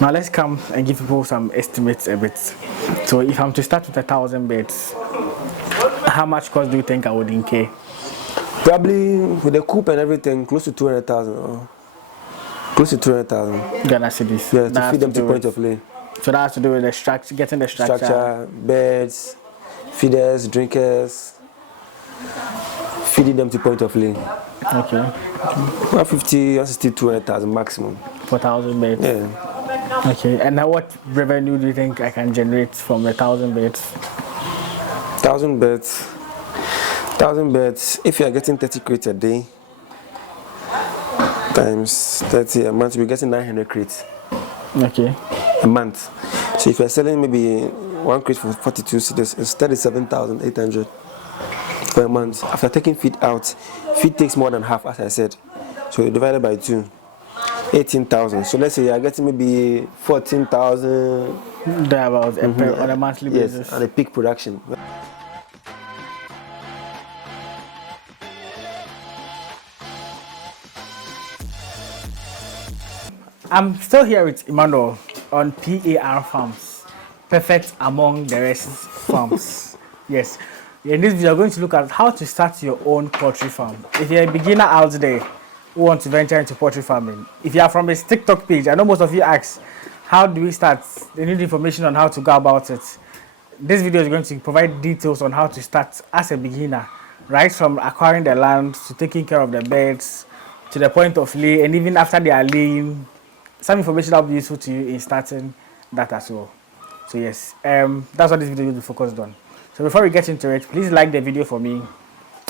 Now let's come and give people some estimates a bit. So if I'm to start with 1,000 beds, how much cost do you think I would incur? Probably with the coop and everything, close to 200,000. Close to 200,000. Ghana cedis. Yeah, to feed them to point of lay. So that has to do with the structure, getting the structure. Beds, feeders, drinkers, feeding them to point of lay. Okay. 150, 160, 200,000 maximum. 4,000 beds. Yeah. Okay. And now what revenue do you think I can generate from 1,000 beds? 1,000 beds. 1,000 beds. If you are getting 30 crates a day, times 30 a month, we're getting 900 crates. Okay. A month. So if you're selling maybe one crate for 42 cedis, it's 37,800 per month. After taking feed out, feed takes more than half, as I said. So you divide it by 2, 18,000. So let's say you are getting maybe 14,000. Thereabouts on a monthly basis. Yes, and a peak production. I'm still here with Emmanuel on PAR Farms, perfect among the rest farms. Yes. In this video, we're going to look at how to start your own poultry farm. If you're a beginner out there who wants to venture into poultry farming, if you are from a TikTok page, I know most of you ask, how do we start? They need information on how to go about it. This video is going to provide details on how to start as a beginner, right from acquiring the land to taking care of the birds to the point of lay, and even after they are laying, some information that will be useful to you in starting that as well. So yes, that's what this video will be focused on. So before we get into it, please like the video for me,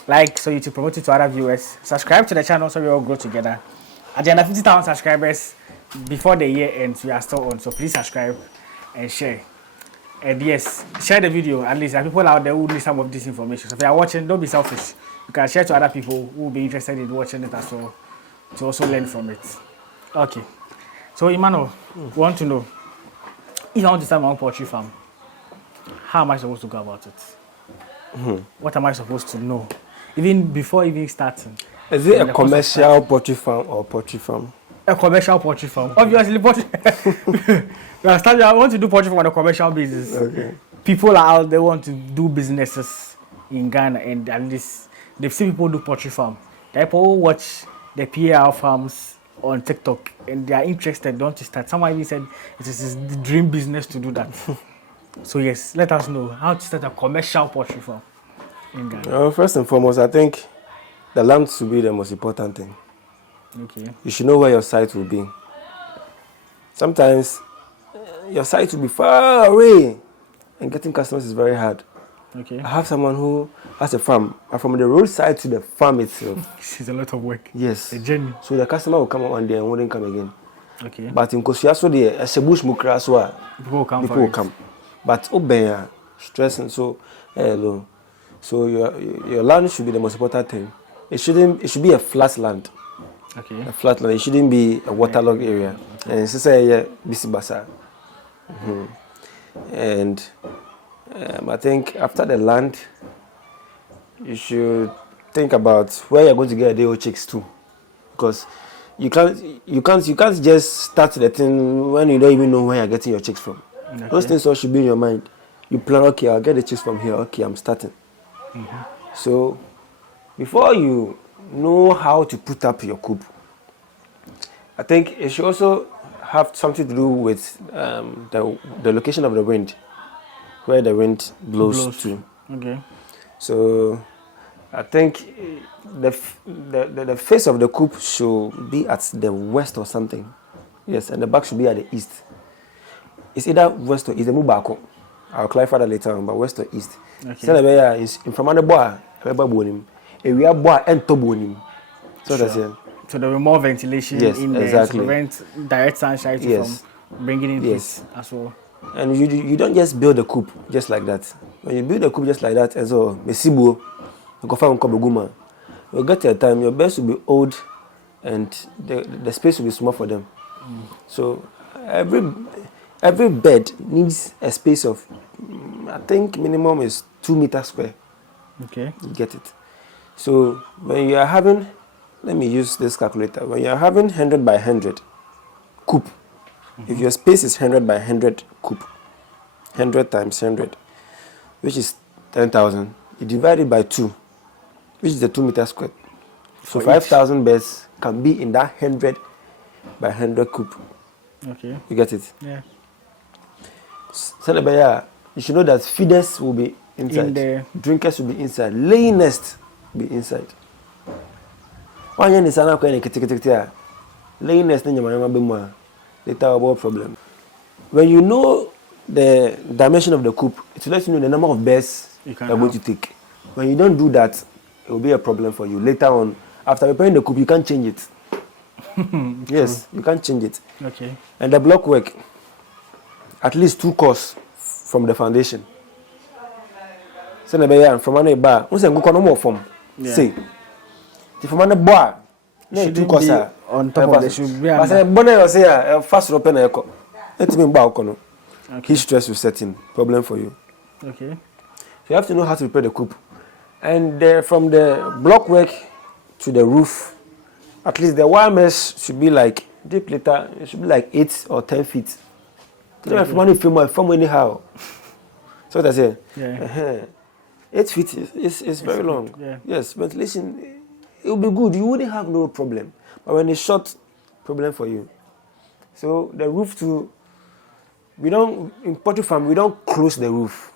like so you to promote it to other viewers, subscribe to the channel so we all grow together. At the end of 50,000 subscribers before the year ends, we are still on, so please subscribe and share. And yes, share the video. At least there are people out there who need some of this information. So if you are watching, don't be selfish. You can share to other people who will be interested in watching it as well, to also learn from it. Okay. So Emmanuel, we want to know, if I want to start my own poultry farm, how am I supposed to go about it? What am I supposed to know? Even before even starting. Is it a commercial poultry farm or poultry farm? A commercial poultry farm. Obviously, poultry. I want to do poultry farm on a commercial basis. Okay. People are out there want to do businesses in Ghana, and at least they've seen people do poultry farm. People who watch the PAR farms on TikTok and they are interested, don't to start. Someone even said it is his dream business to do that. So yes, let us know how to start a commercial poultry farm in Ghana. First and foremost, I think the land should be the most important thing. Okay. You should know where your site will be. Sometimes your site will be far away and getting customers is very hard. Okay. I have someone who has a farm, and from the roadside to the farm itself. This is a lot of work. Yes. A journey. So the customer will come one day and wouldn't come again. Okay. But in Kosuaso, as a bush mukra, so People will come. people will come. But Obeya, stressing so low. So your land should be the most important thing. It should be a flat land. Okay. A flat land. It shouldn't be a waterlogged area. Okay. And it's a busy basa. And I think after the land, you should think about where you're going to get the chicks too, because you can't just start the thing when you don't even know where you're getting your chicks from. Okay. Those things all should be in your mind. You plan, okay, I'll get the chicks from here. Okay, I'm starting. So before you know how to put up your coop, I think it should also have something to do with the location of the wind, where the wind blows to. Okay. So I think the face of the coop should be at the west or something. Yes, and the back should be at the east. It's either west or east. I'll clarify that later on, but west or east. Okay. So is in from the boy, we are boy and tobonim. So that's it. So there will be more ventilation in there, exactly. To prevent direct sunshine from bringing in heat as well. And you don't just build a coop just like that. When you build a coop just like that, and so mesibo, you go find koboguma. You get your time, your birds will be old, and the space will be small for them. So every bed needs a space of, I think minimum is 2 meters square. Okay. You get it. So when you are having, let me use this calculator. When you are having 100 by 100 coop, If your space is 100 by 100 coop, 100 times 100, which is 10,000, you divide it by 2, which is the 2 meters squared. So 5,000 birds can be in that 100 by 100 coop. Okay. You get it? Yeah. So you should know that feeders will be inside, drinkers will be inside, laying nest will be inside. One year is an laying nest in your mamma later about problem. When you know the dimension of the coop, it will let you know the number of birds you are going to take. When you don't do that, it will be a problem for you later on. After preparing the coop, you can't change it. Yes, you can't change it. Okay. And the block work, at least 2 course from the foundation. So from a bar, who's a good more from? Say, if from a bar, no 2 course on top of the should be. I said, Bonnet or say a fast open a echo. Let me balcony. Heat stress will set in. Problem for you. Okay. So you have to know how to prepare the coop. And from the block work to the roof, at least the wire mesh should be like deep litter, it should be like 8 or 10 feet. If money film anyhow. So what I say, 8 feet is very long. Yeah. Yes, ventilation, it will be good. You wouldn't have no problem. But when it's short, problem for you. So the roof too, in poultry farm, we don't close the roof.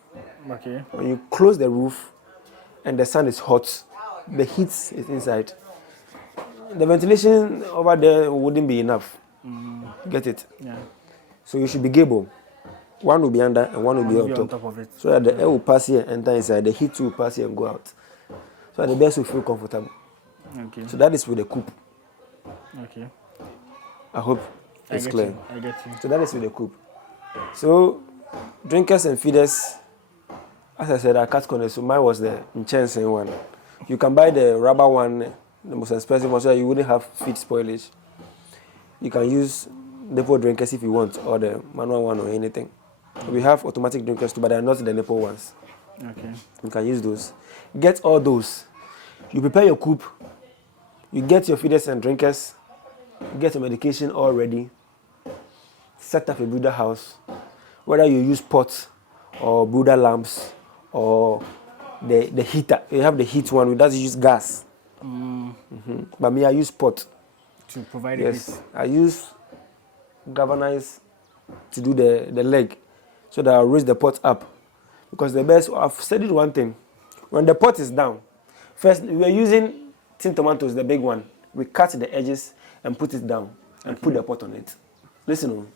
Okay. When you close the roof and the sun is hot, the heat is inside. The ventilation over there wouldn't be enough. Get it? Yeah. So you should be gable. One will be under and one will be on top of it. So that the air will pass here and enter inside. The heat will pass here and go out. So that the birds will feel comfortable. Okay. So that is with the coop. Okay. I hope it's clear. I get you. So that is with the coop. So drinkers and feeders, as I said, I cut corners. So mine was the Nchensen one. You can buy the rubber one, the most expensive one, so that you wouldn't have feed spoilage. You can use nipple drinkers if you want, or the manual one or anything. We have automatic drinkers too, but they're not the nipple ones. Okay. You can use those. Get all those. You prepare your coop. You get your feeders and drinkers. You get your medication all ready. Set up a brooder house. Whether you use pots or brooder lamps or the heater. You have the heat one. We doesn't use gas. But me, I use pot. To provide Yes, heat. I use galvanize to do the leg, so that I'll raise the pot up. Because the best, I've studied one thing. When the pot is down, first we were using tin tomatoes, the big one. We cut the edges and put it down and put the pot on it. Listen.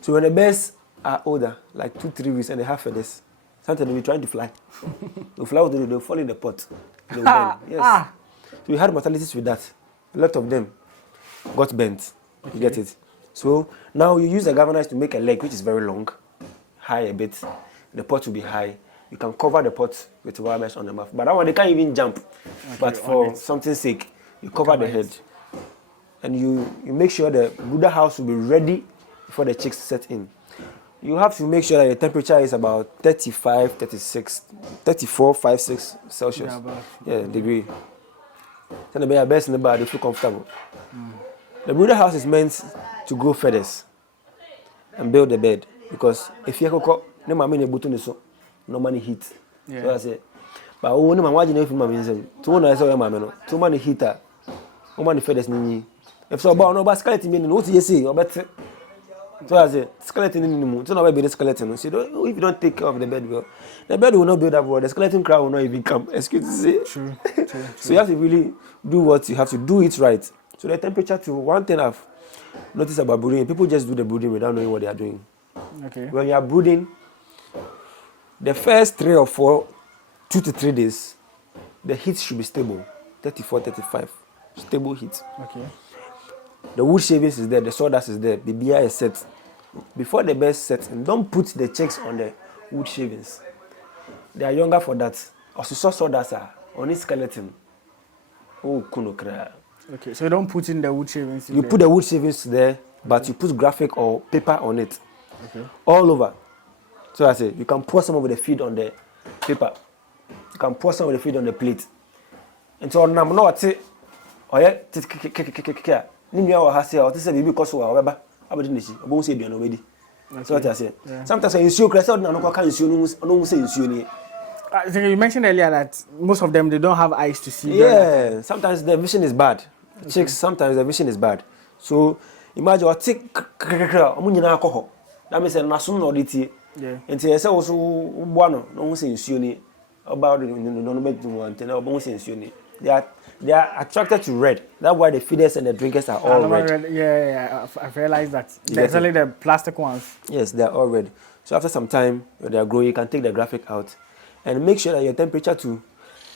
So when the birds are older, like 2-3 weeks, and they have feathers, sometimes they'll be trying to fly. They'll fly, they'll fall in the pot. They'll bend. Yes. So we had mortalities with that. A lot of them got bent. Okay. You get it? So now you use the galvanize to make a leg which is very long, high a bit. The pot will be high. You can cover the pot with wire mesh on the mouth. But that one they can't even jump. Okay, but for something's sake, you cover the head. And you make sure the brooder house will be ready before the chicks set in. You have to make sure that the temperature is about 35, 36, 34, 56 Celsius. Degree. So the best in the bar, they feel comfortable. The brooder house is meant to grow feathers and build the bed, because if you cook, no money button is no money heat. Yeah. So I say, but oh no, why if you say too much too many heater, no money feathers ni. If so about no but skeleton meaning what you say, or better. So I say skeleton in the moon. So now be the skeleton. So if you don't take care of the bed well, the bed will not build up well. The skeleton crowd will not even come. Excuse me. True. So you have to really do what you have to do it right. So the temperature to one thing I've noticed about brooding, people just do the brooding without knowing what they are doing. Okay. When you are brooding, the first 3 or 4, 2 to 3 days, the heat should be stable, 34, 35, stable heat. Okay. The wood shavings is there, the sawdust is there, the BI is set. Before the bed sets, and don't put the chicks on the wood shavings. They are younger for that. Also, sawdust on his skeleton. Oh, kunokra. Okay, so you don't put in the wood shavings. You put the wood shavings there, but you put graphic or paper on it. Okay. All over. So I say you can pour some of the feed on the paper. You can pour some of the feed on the plate. And so now what say? Oh yeah, ni mi awa ha say o ti say bibi koso wa weba. about the won't say you already. So what I say. Sometimes I ensure crest out and I can't say I think you mentioned earlier that most of them they don't have eyes to see. Yeah, sometimes the vision is bad. Chicks, sometimes the vision is bad. So imagine what tick that means a nasun or DT. Yeah. And say also one no say ensure about the they are attracted to red. That's why the feeders and the drinkers are all red. Yeah, I've realized that. Especially the plastic ones. Yes, they are all red. So after some time, when they are growing, you can take the graphic out and make sure that your temperature too.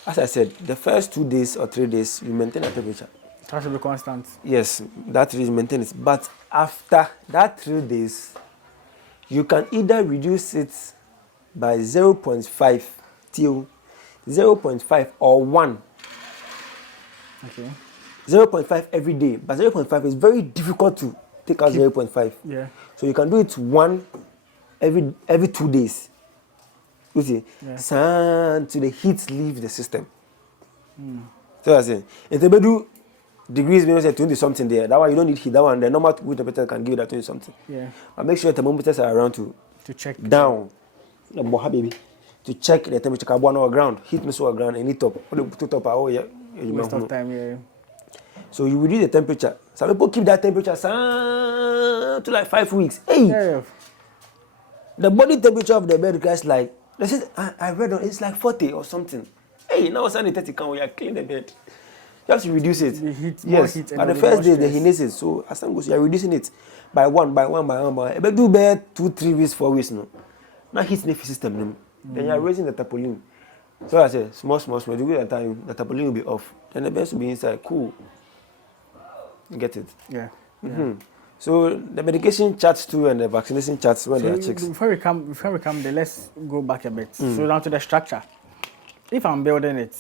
As I said, the first 2 days or 3 days, you maintain a temperature. It has to be constant. Yes, that is maintained. But after that 3 days, you can either reduce it by 0.5 till 0.5 or 1. Okay. 0.5 every day, but 0.5 is very difficult to take out 0.5. Yeah. So you can do it 1 every 2 days. You see, to the heat leave the system. So I say, if they do degrees, maybe 20 something there. That one you don't need heat. That one the normal room temperature can give it at 20 something. Yeah. But make sure thermometers are around to check down. Baby. To check the temperature carbon or ground, heat means or ground any top. Put top waste of time, yeah. So you reduce the temperature. Some people keep that temperature to like 5 weeks. Hey, Yeah. the body temperature of the bed is like they said I read on it's like 40 or something. Hey, now it's only 30 can we clean the bed. You have to reduce it. The heat, yes. more heat. But the first day the heat is so as time goes you are reducing it by one. But do bed 2, 3 weeks, 4 weeks no. Now heat the system. Then you are raising the tarpaulin. So I say small. The way that time the tarpaulin will be off. Then the bed will be inside. Cool. You get it? Yeah. So the medication charts too and the vaccination charts when they are chicks. Before we come there, let's go back a bit. So down to the structure. If I'm building it,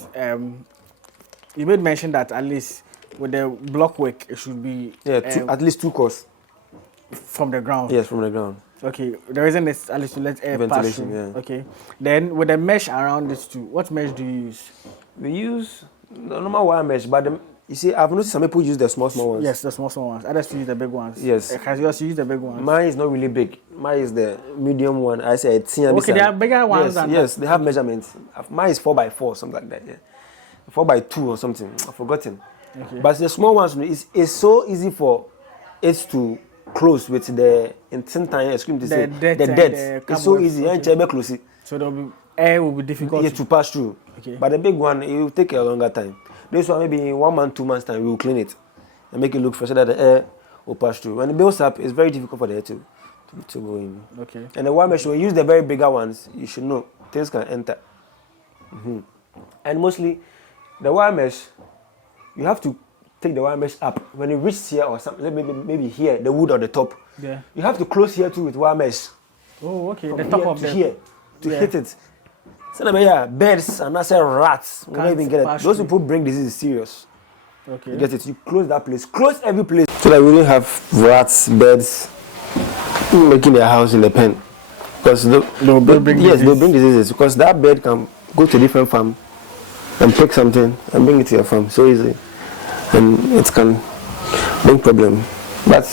you made mention that at least with the block work it should be at least 2 cores from the ground. Yes, from the ground. Okay, the reason is at least to let air pass through. Yeah. Okay, then with the mesh around this too, what mesh do you use? We use the normal wire mesh, but you see, I've noticed some people use the small ones. Yes, the small ones. Others use the big ones. Yes. Has yours use the big ones? Mine is not really big. Mine is the medium one. I say it's okay, there are bigger ones. Yes, they have measurements. Mine is 4x4, something like that. Yeah, 4x2 or something. I've forgotten. Okay. But the small ones it's so easy for it to close with the dead. It's so easy. Okay. So air will be difficult to pass through. Okay. But the big one, it will take a longer time. This one, maybe in 1 month, 2 months' time, we will clean it and make it look fresh so that the air will pass through. When it builds up, it's very difficult for the air to go in. Okay. And the wire mesh, when you use the very bigger ones, you should know things can enter. And mostly, the wire mesh, you have to take the wire mesh up. When it reaches here or something, maybe here, the wood or the top, you have to close here too with wire mesh. Oh, okay. From the top of here to hit it. So birds and I say rats will not even get it. Those people bring disease serious. Okay. You get it. You close that place. Close every place. So that we don't have rats, birds making their house in the pen. Because they'll bring diseases. Because that bird can go to a different farm and pick something and bring it to your farm so easily. And it can bring problem. But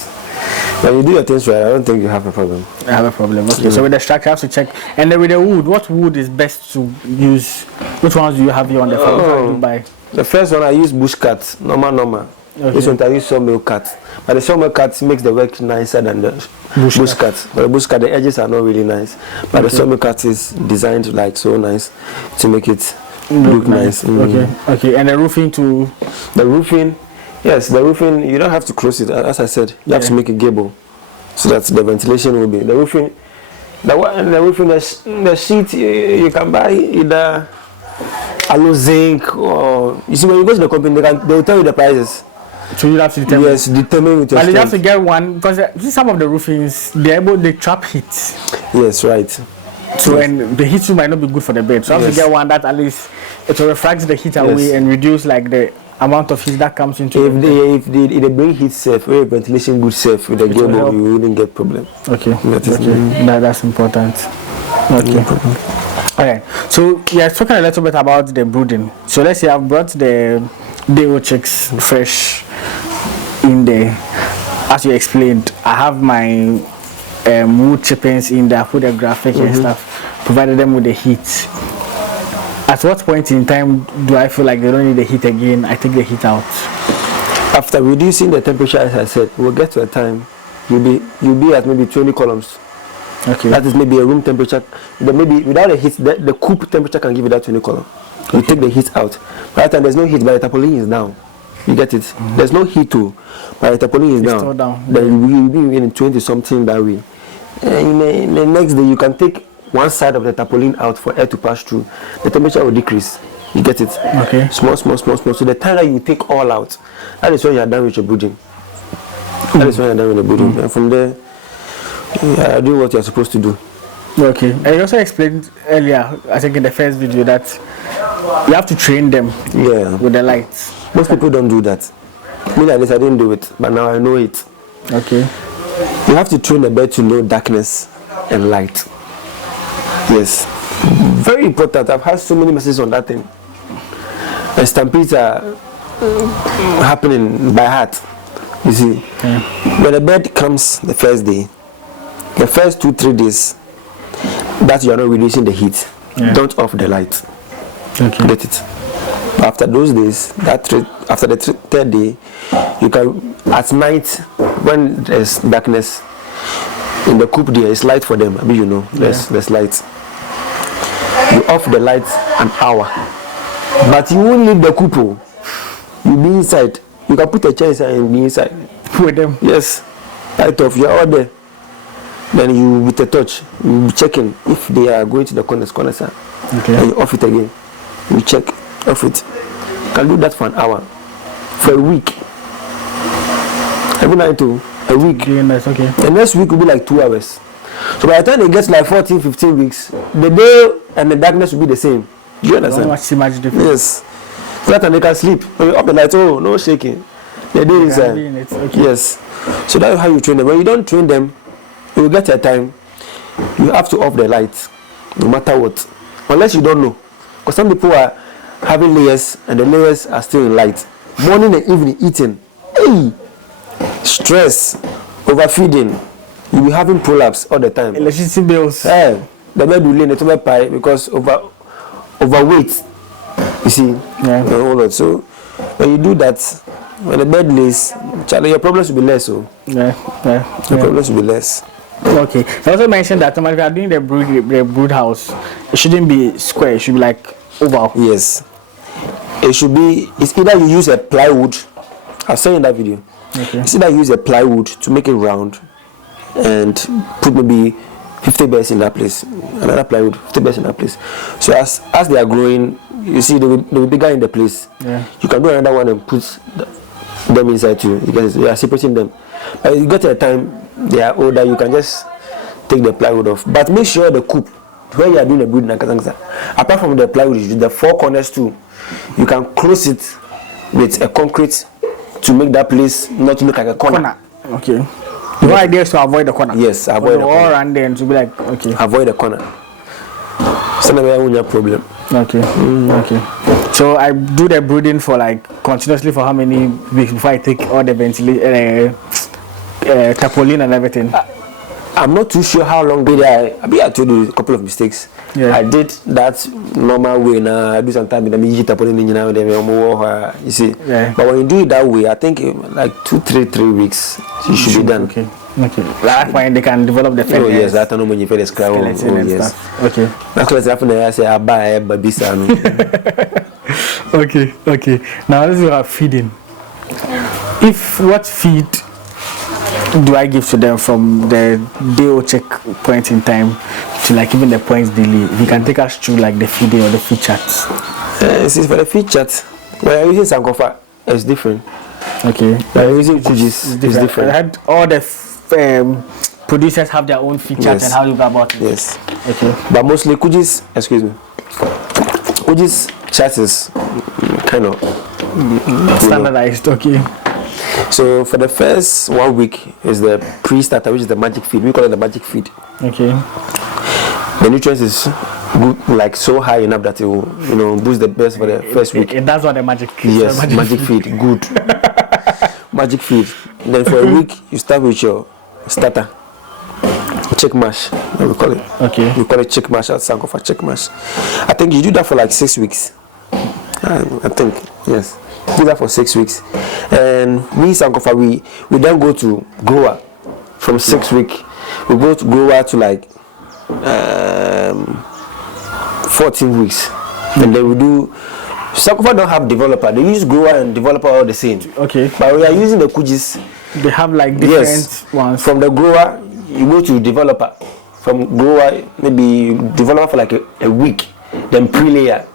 when you do your things right, I don't think you have a problem. I have a problem. Okay, so with the structure, I have to check. And then with the wood, what wood is best to use? Which ones do you have here on the farm? Which one do you buy? The first one I use bush cut, normal. Okay. This one I use sawmill cut. But the sawmill cut makes the work nicer than the bush cut. But the bush cut, the edges are not really nice. But the sawmill cut is designed like so nice to make it look nice. Okay. And the roofing too? The roofing. Yes, the roofing, you don't have to close it. As I said, you have to make a gable so that the ventilation will be. The roofing, the sheet, you can buy either aloe zinc or... You see, when you go to the company, they will tell you the prices. So you have to determine? Yes, determine with your But you have to get one, because some of the roofings, they trap heat. Yes, right. So and the heat might not be good for the bed. So you have to get one that at least it will refract the heat away and reduce like the amount of heat that comes into if they bring heat safe or ventilation good safe with the gable, you wouldn't get problem. Okay. That's important. Okay. Alright. So yeah, talking a little bit about the brooding. So let's say I've brought the day-old chicks fresh in there, as you explained. I have my wood chippings in there, put the graphic and stuff, provided them with the heat. At what point in time do I feel like they don't need the heat again? I take the heat out. After reducing the temperature, as I said, we'll get to a time you'll be at maybe 20 columns. Okay. That is maybe a room temperature. Maybe without the heat, the coop temperature can give you that 20 column. You take the heat out. By the time there's no heat, but the tarpaulin is down. You get it? There's no heat too, but the tarpaulin is Still down. Then you'll be in 20 something that way. And in the next day, you can take one side of the tarpaulin out for air to pass through. The temperature will decrease. You get it? Okay. Small. So the time that you take all out, that is when you are done with your brooding. That is when you are done with the brooding. And from there, you are doing what you are supposed to do. Okay. And you also explained earlier, I think in the first video, that you have to train them with the lights. Most people don't do that. Me like this, I didn't do it, but now I know it. Okay. You have to train the bird to know darkness and light. Yes. Very important. I've had so many messages on that thing. And stampedes are happening by heart. You see. When the bird comes the first day, the first 2-3 days, that you are not reducing the heat. Don't off the light. Okay. Get it. After those days, after the third day, you can at night when there's darkness in the coop there, it's light for them. I mean, you know, there's light. You off the light an hour, but you won't leave the coop. You be inside. You can put a chair inside and be inside with them. Yes, light off. You're out there. Then you with a torch, you be checking if they are going to the corners. Okay. And you off it again. You check, off it. You can do that for an hour, for a week. Every night too, a week. Okay, that's okay. The next week will be like 2 hours. So by the time it gets like 14-15 weeks, the day and the darkness will be the same. Do you understand? Don't much difference. Yes. So that time they can sleep. When you off the light, oh, no shaking. The day is okay. Yes. So that's how you train them. When you don't train them, you will get a time you have to off the light, no matter what. Unless you don't know. Because some people are having layers and the layers are still in light. Morning and evening eating. Hey! Stress, overfeeding. You'll be having prolapse all the time. Electricity bills. Hey, the bed will lay in the top pie because overweight. You see? Yeah. So when you do that, when the bed lays, Charlie, your problems will be less. So your problems will be less. Okay. You also mentioned that when you are doing the brood house, it shouldn't be square. It should be like oval. Yes. It should be. It's either you use a plywood. I'll say in that video. Okay. It's either you use a plywood to make it round, and put maybe 50 birds in that place. Another plywood, 50 birds in that place. So as they are growing, you see they will be bigger in the place. Yeah. You can do another one and put them inside too. Because you are separating them. But you get to a time they are older, you can just take the plywood off. But make sure the coop where you are doing the brooding, apart from the plywood, the 4 corners too, you can close it with a concrete to make that place not look like a corner. Okay. The idea is to avoid the corner. Yes, avoid the corner. And then to be like, okay. Avoid the corner. So never have a problem. Okay. Okay. So I do the brooding for like continuously for how many weeks before I take all the ventilation, tarpaulin and everything? I'm not too sure how long did I told you a couple of mistakes. Yeah. I did that normal way now. I do sometimes with the tarpaulin you see. Yeah. But when you do it that way, I think like 2-3 weeks you should be done. Okay. That's why they can develop the feathers. Oh yes, that's when you feel the scrap. Oh yes. Stuff. Okay. That's what's happening. I say I buy a baby son. Okay. Now let's look at feeding. What feed do I give to them from the day check point in time to like even the points daily? You can take us through like the feeding or the feed charts. See, for the feed chart, when I'm using Sankofa, it's different. Okay. When I'm using Kujis, it's different. I had all the producers have their own feed charts and how you go about it. Yes. Okay. But mostly Kujis, Kujis chart is kind of standardized. Okay. So for the first 1 week is the pre-starter, which is the magic feed. We call it the magic feed. Okay. The nutrients is good, like so high enough that it will, boost the best for the first week. That's what the magic feed. Yes, magic feed, good. Magic feed. Then for a week, you start with your starter. Chick mash, we call it. Okay. We call it chick mash at Sankofa, chick mash. I think you do that for like 6 weeks. I think, yes. Do that for 6 weeks. And we Sankofa, we then go to grower from 6 weeks. We go to grower to like 14 weeks. And then we do Sankofa don't have developer. They use grower and developer all the same. Okay. But we are using the kujis. They have like different ones. From the grower, you go to developer. From grower, maybe developer for like a week. Then pre-layer,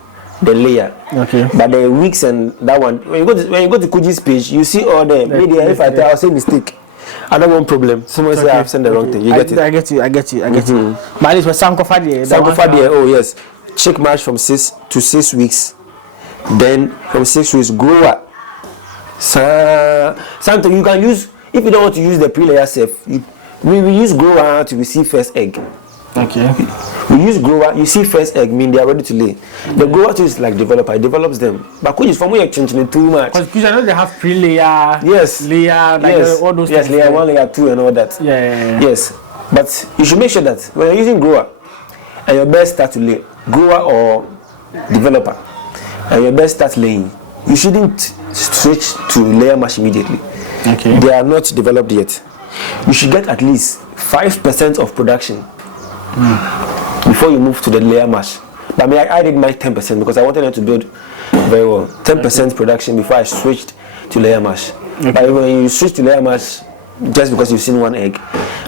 the layer. Okay. But the weeks and that one, when you go to Kuji's page, you see all the media. If I say mistake, I don't want problem. Someone say I've sent the wrong thing. You get it? I get you. But at least with Sankofa there. Sankofa there, oh yes. Check match from 6 to 6 weeks. Then from 6 weeks, grower. Sometimes you can use, if you don't want to use the pre-layer safe, we use grower to receive first egg. Okay. We use grower, you see first egg mean they are ready to lay. The grower too is like developer, it develops them. But could you from where changing too much? Because I know they have pre-layer, yes, layer, like yes, all those yes, layer 1, layer 2 and all that. Yeah. Yes. But you should make sure that when you're using grower and your birds start to lay, grower or developer, and your birds start laying, you shouldn't switch to layer mash immediately. Okay. They are not developed yet. You should get at least 5% of production before you move to the layer mash. But I did my 10% because I wanted them to build very well. 10% production before I switched to layer mash. Okay. But when you switch to layer mash, just because you've seen one egg,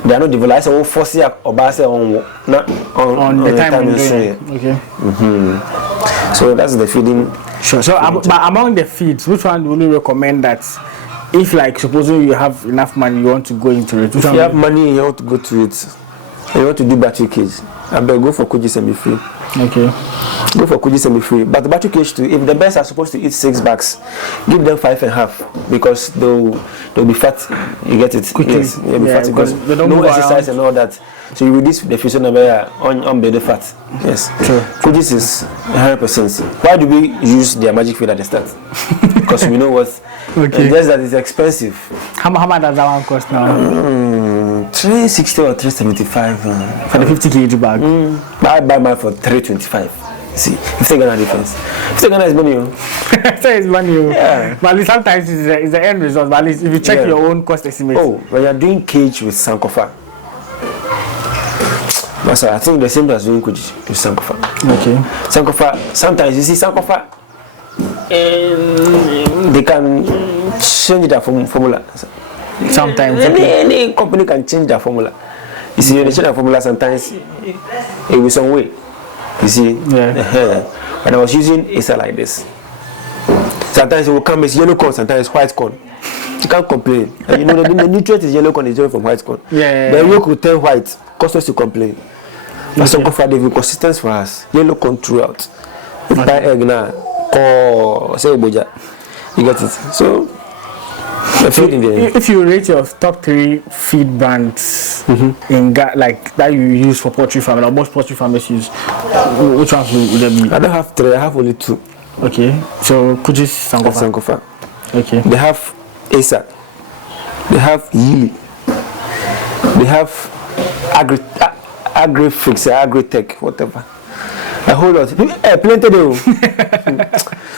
they are not developed. I won't force you or base on the time Okay. So that's the feeding. Sure. So but among the feeds, which one would you recommend that if, like, supposing you have enough money, you want to go into it? If you have money, you want to go to it, and you want to do battery cage, I better go for Kuji semi-free. Okay. Go for Kuji semi-free. But the battery cage too, if the birds are supposed to eat 6 bags, give them 5.5 because they'll be fat. You get it? Quickly. Yes, they'll be fat because they don't no exercise and all that. So you reduce the fusion number on the fat. Yes. Sure. Kujis is 100%. Why do we use their magic feed at the start? Because we know what. Okay. Just that it's expensive. How much does that one cost now? 360 or 375 for the 50 kg bag. I buy mine for 325. See, if they're gonna difference. If they're gonna is money. So it's money. Yeah. But at least sometimes it's the end result. But at least if you check your own cost estimate. Oh, when you're doing cage with Sankofa. Master, I think the same as doing cage with Sankofa. Okay. Sankofa, sometimes you see Sankofa, they can change their formula. Sometimes any company can change their formula. You see, when they change their formula, sometimes it will some way. You see, when I was using Asa like this, sometimes it will come as yellow corn, sometimes white corn. You can't complain. And you know the nutrient is yellow corn is different from white corn. The yolk will turn white, cause us to complain. But some comfort they've been consistent for us. Yellow corn throughout. You buy egg now, or say boja. You get it. So if you rate your top 3 feed brands in like that you use for poultry farming, or most poultry farmers use, which ones would they be? I don't have 3, I have only 2. Okay. So Kuji's Sankofa. Okay. They have Asa. They have Yili. They have Agri-Fix, Agri-Tech, whatever. A whole lot. Plenty though.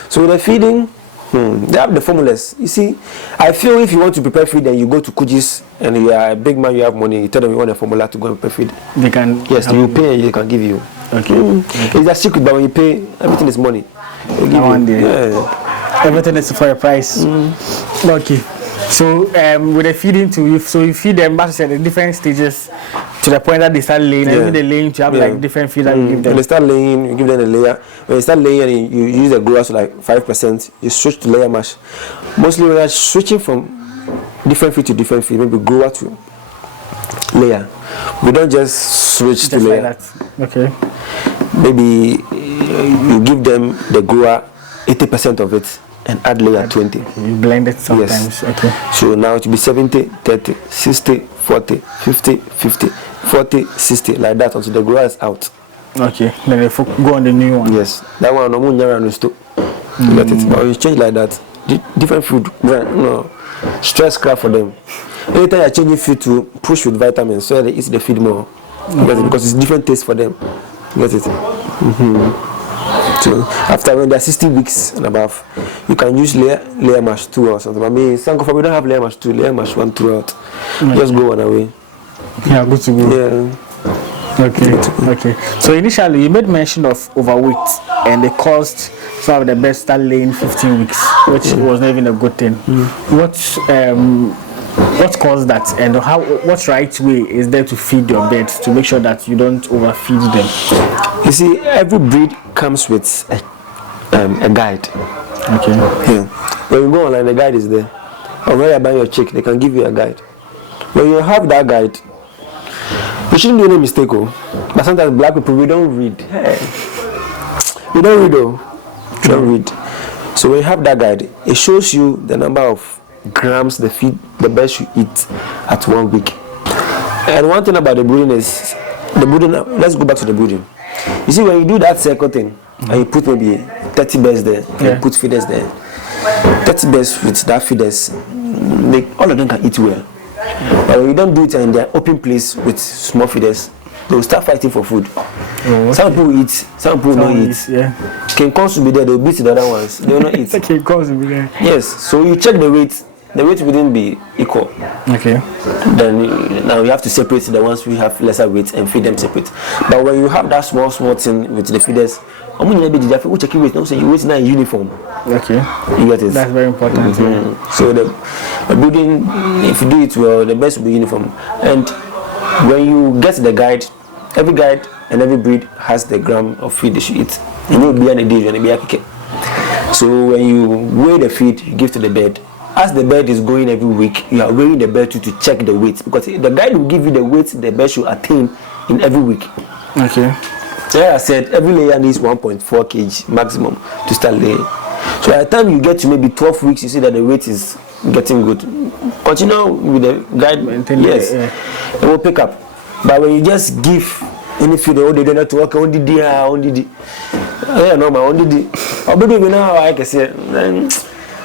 So the feeding, they have the formulas. You see, I feel if you want to prepare feed and you go to Kuji's and you are a big man, you have money, you tell them you want a formula to go and prepare feed. They can. Yes, you pay and they can give you. Okay. It's a secret, but when you pay, everything is money. They give you. Everything is for a price. Okay. So with the feeding too, so you feed them, as I said, at different stages to the point that they start laying. And with the laying, to have like different feed that you give them. When they start laying, you give them a layer. When they start laying, and you use the growers to like 5%. You switch to layer mash. Mostly when you're switching from different feed to different feed, maybe grower to layer. We don't just switch to layer. Like that. Okay. Maybe you give them the grower 80% of it. And add layer 20. You blend it sometimes. Yes. Okay. So now it will be 70, 30, 60, 40, 50, 50, 40, 60, like that until the grower is out. Okay. Then they go on the new one. Yes. That one, no more never stop. You get it. But you change like that. Different food, no stress crap for them. Anytime you're changing feed to push with vitamins, so they eat the feed more. You get it? Because it's different taste for them. You get it? So after when they're 60 weeks and above, you can use layer mash 2 or something. I mean, Sankofa, we don't have layer mash 2, layer mash 1 throughout. Just go one away. Yeah, good to go. Yeah. Okay. So initially you made mention of overweight and the cost some of the best start laying 15 weeks, which was not even a good thing. What caused that, and what right way is there to feed your birds to make sure that you don't overfeed them? You see, every breed comes with a guide. Okay. Yeah. When you go online, the guide is there. Or when you buy your chick, they can give you a guide. When you have that guide, you shouldn't do any mistake. But sometimes black people, we don't read. Hey. We don't read though. We don't read. So when you have that guide, it shows you the number of grams the bird should eat at 1 week. And one thing about the brooding is, let's go back to the brooding. You see, when you do that circle thing, and you put maybe 30 birds there, and you put feeders there, 30 birds with that feeders, all of them can eat well. But when you don't do it in their open place with small feeders, they will start fighting for food. Some people eat, some people don't eat. King Kong will be there, they will beat the other ones. They will not eat. King Kong will be there. Yes, so you check the weight wouldn't be equal. Okay. Then now you have to separate the ones who have lesser weight and feed them separate. But when you have that small thing with the feeders, I'm going to be checking weight. Now say you weight now in uniform. Okay. You get it. That's very important. So the brooding, if you do it well, the best will be uniform. And when you get the guide, every guide and every breed has the gram of feed they should eat. You know, be an Adeiso and be a kike. So when you weigh the feed, you give to the bird. As the bird is going every week, you are weighing the bird to check the weight, because the guide will give you the weight the bird should attain in every week. Okay. So like I said, every layer needs 1.4 kg maximum to start laying. So by the time you get to maybe 12 weeks, you see that the weight is getting good. Continue with the guide. Yes, it will pick up. But when you just give any feed, they don't have to work on the I know my own the. I'll be doing now. I can say.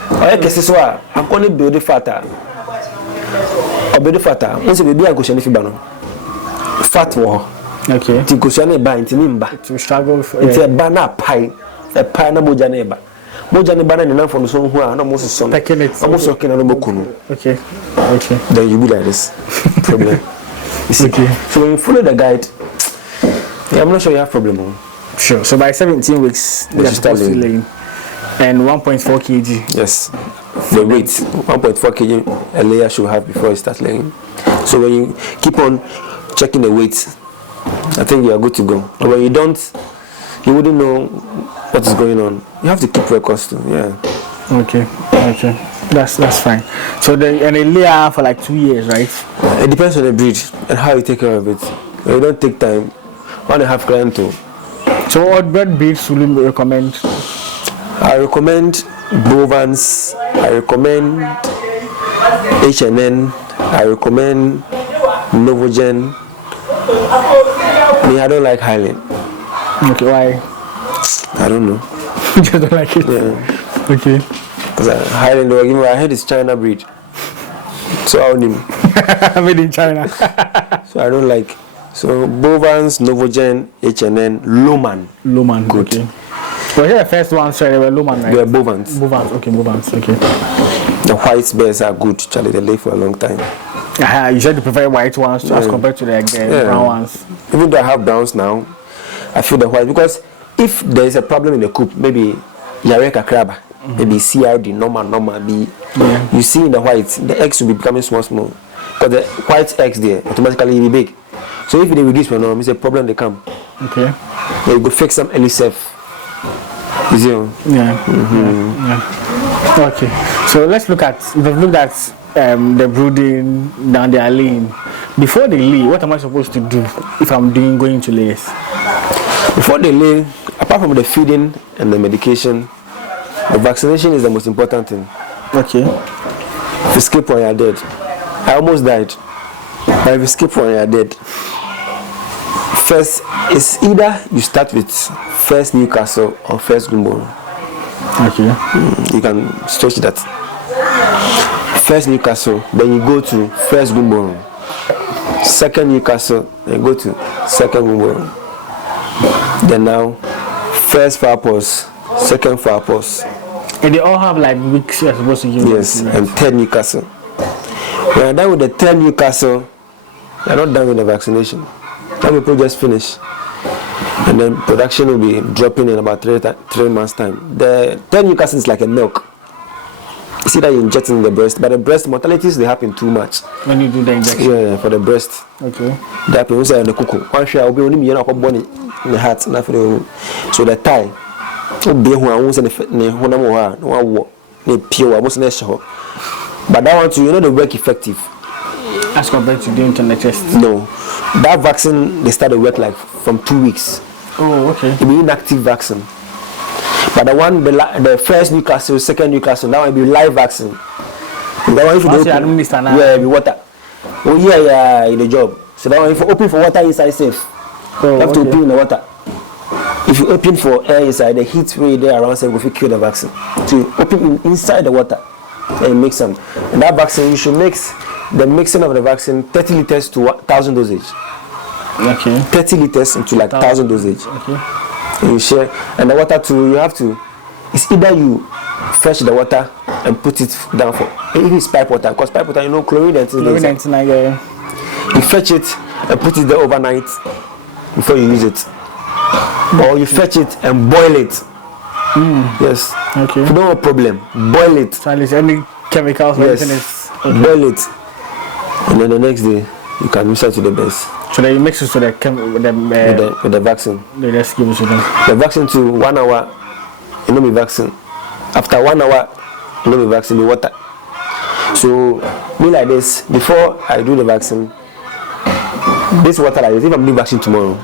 I can say so. I'm going to build the fatter. I'll build the fatter. Once you be a question if you ban fat war. Okay. To question a ban to nimba. To struggle. It's a banner pie. A pie na moja neba. Moja neba na nina from so who are almost son. Almost working on a bokuno. Okay. Okay. Then you be like this. Problem. Okay. So when you follow the guide, I'm not sure you have problem. Sure. So by 17 weeks, you start laying. And 1.4 kg. Yes. The weight, 1.4 kg a layer should have before you start laying. So when you keep on checking the weight, I think you are good to go. But when you don't, you wouldn't know what is going on. You have to keep records too. Yeah. Okay. Okay. That's fine. So and a layer for like 2 years, right? It depends on the breed and how you take care of it. When you don't take time, 1.5 grand too. So what breeds would you recommend? I recommend Bovans, I recommend HNN, I recommend Novogen. I don't like Highland. Okay, why? I don't know. You just don't like it? Yeah. Okay. Because Highland, I heard it's China breed. So I own him. Made in China. So I don't like. So Bovans, Novogen, HNN, Loman. Good. Okay. Well, here the first one, sorry, they were Loman, right? They were Bovans. Okay, Bovans, okay. The white bears are good, Charlie, they live for a long time. You said you prefer white ones as compared to the brown ones. Even though I have browns now, I feel the white, because if there is a problem in the coop, maybe Yareka crab, maybe CRD, normal B, you see in the white, the eggs will be becoming small. Because the white eggs there automatically will be big. So if they reduce for now, it's a problem they come. Okay. They go fix some early self. Easy. Yeah. Okay. So we've looked at the brooding, down their laying. Before they lay, what am I supposed to do if I'm going to lay? Before they lay, apart from the feeding and the medication, the vaccination is the most important thing. Okay. If you skip when you're dead. I almost died. But if you skip when you're dead, first, it's either you start with first Newcastle or first Gumbo. Okay. You can stretch that. first Newcastle, then you go to first Wimbledon. Second Newcastle, then go to second Wimbledon. Then now, first far post, second far post. And they all have like weeks you're supposed to give. Yes, and third Newcastle. When you're done with the third Newcastle, you're not done with the vaccination. Some people just finish. And then production will be dropping in about 3 months' time. The third Newcastle is like a milk. You see that you inject in the breast, but the breast mortalities they happen too much. When you do the injection? Yeah, for the breast. Okay. That happens in the cuckoo. One share will be only born in the heart. So the thigh. Be who I was in the pure, almost natural. But that one too, you know, the work effective. As compared to doing on the chest? No. That vaccine, they start to work like from 2 weeks. Oh, okay. It will be inactive vaccine. But the one, the first Newcastle, second Newcastle, that one will be live vaccine. That one if you do administer now. Yeah, be water. Oh yeah, in the job. So that one if you open for water inside safe. Oh, you have to open in the water. If you open for air inside, the heat rate there around 7 will kill the vaccine. So you open inside the water and mix them. And that vaccine, you should mix the mixing of the vaccine 30 liters to 1,000 dosage. Okay. 30 liters into like 1,000 dosage. Okay. And you share. And the water too, you have to, it's either you fetch the water and put it down for, if it's pipe water, because pipe water, you know, chlorine and things. Yeah. You fetch it and put it there overnight before you use it. Or you fetch it and boil it. Yes. Okay. No problem. Boil it. So at least any chemicals or anything is okay. Boil it. And then the next day you can mix it to the best. So then you mix it to the with the vaccine. They just give it to them. The vaccine to 1 hour, you know me vaccine. After 1 hour, you know me vaccine, the water. So me like this, before I do the vaccine, this water like this, if I'm doing vaccine tomorrow,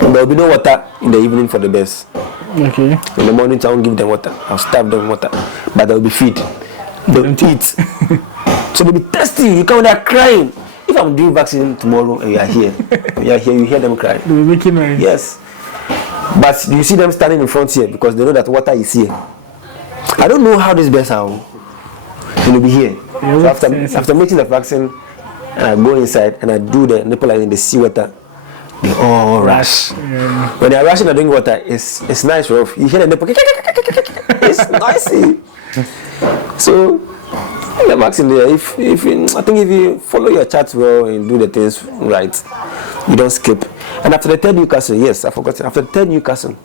there will be no water in the evening for the birds. Okay. In the morning I won't give them water. I'll starve them water. But there will be feed. They'll eat. So they'll be thirsty. You come there crying. If I'm doing vaccine tomorrow and you are here, you hear them cry. They'll be making noise. Yes. But you see them standing in front here because they know that water is here. I don't know how these birds are. They'll be here. So after making the vaccine, and I go inside and I do the nipple line in the seawater. They all rush. Yeah. When they are rushing and drinking water, it's nice, rough. You hear the nipple. It's noisy. So the vaccine there. I think if you follow your chart well and do the things right, you don't skip. And after the third Newcastle, yes, I forgot. After the third Newcastle,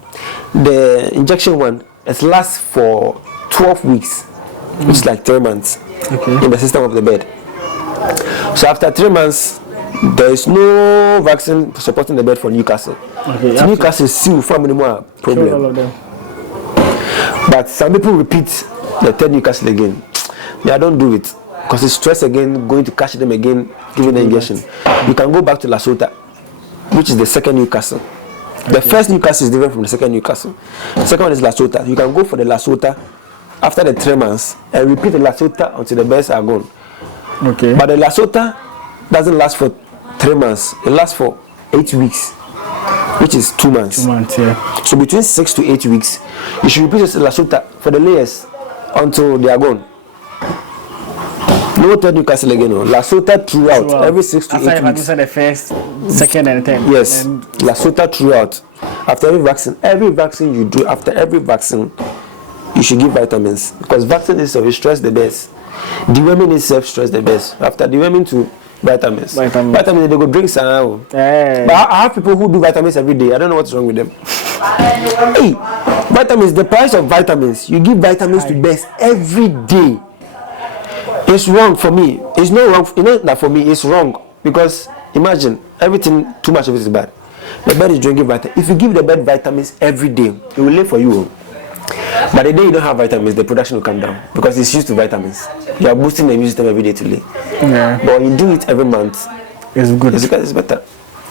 the injection one it lasts for 12 weeks, which is like 3 months in the system of the bed. So after 3 months, there is no vaccine supporting the bed for Newcastle. Okay, so Newcastle is still far more problem. All of them. But some people repeat the third Newcastle again. Yeah, I don't do it because it's stress again, going to catch them again, giving the injection. You can go back to Lasota, which is the second Newcastle. The first Newcastle is different from the second Newcastle. The second one is Lasota. You can go for the Lasota after the 3 months and repeat the Lasota until the birds are gone. Okay. But the Lasota doesn't last for 3 months. It lasts for 8 weeks, which is 2 months. 2 months, yeah. So between 6 to 8 weeks, you should repeat the Lasota for the layers until they are gone. No third Newcastle again. No. Lasota throughout every 6 to 8 weeks. After the first, second, and 10. Yes, Lasota throughout. After every vaccine you do, after every vaccine, you should give vitamins because vaccine itself will stress the best. Deworming itself stress the best. After deworming to vitamins they go drink some. Hey. But I have people who do vitamins every day. I don't know what's wrong with them. Hey, vitamins, the price of vitamins, you give vitamins to birds every day. It's wrong for me. It's not wrong. You know that for me it's wrong because imagine everything, too much of it is bad. The bird is drinking vitamins. If you give the bird vitamins every day, it will live for you. But the day you don't have vitamins, the production will come down because it's used to vitamins. You are boosting the immune system every day to live. Yeah. But when you do it every month, it's good. It's better.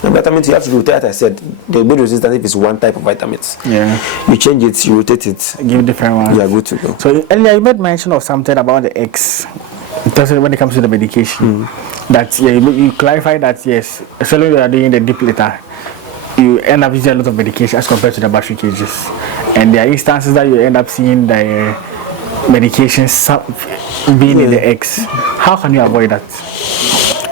The vitamins you have to rotate, as I said, they'll be resistant if it's one type of vitamins. Yeah. You change it, you rotate it. Give different ones. You are good to go. So earlier you made mention of something about the eggs. When it comes to the medication, that you clarify that yes, especially when you are doing the deep litter, you end up using a lot of medication as compared to the battery cages, and there are instances that you end up seeing the medications being in the eggs. How can you avoid that?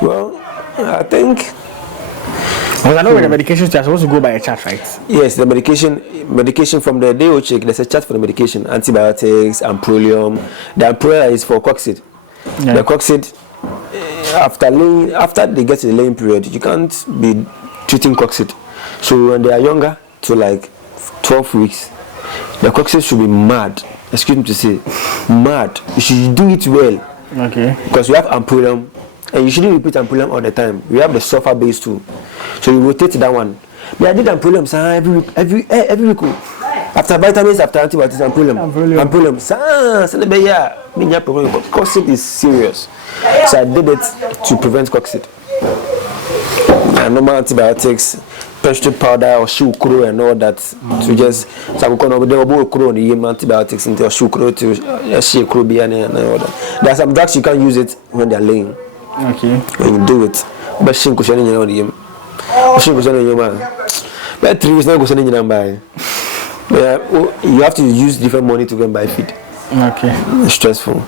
Well, I think. Because I know with the medications they are supposed to go by a chart, right? Yes, the medication from the day check. There's a chart for the medication: antibiotics, amprolium. The amprolium is for coccyx. Yeah. The coccyx, after they get to the laying period, you can't be treating coccyx. So when they are younger, to like 12 weeks, the coccyx should be mad. Excuse me to say, mad. You should do it well. Okay. Because we have amprolium, and you shouldn't repeat amprolium all the time. We have the sulfur base too, so you rotate that one. But I did amprolium every week. After vitamins, after antibiotics, amprolium. Coccyx is serious, so I did it to prevent coccyx. Normal antibiotics, penetrate powder or shoe crow and all that. To just so we can crow on the antibiotics into a shoe crow to a shoe crow and all that. There are some drugs you can't use it when they are laying. Okay. When you do it, but she goes in your name. She goes in your man. But 3 weeks now goes in your number. You have to use different money to go and buy feed. Okay. It's stressful.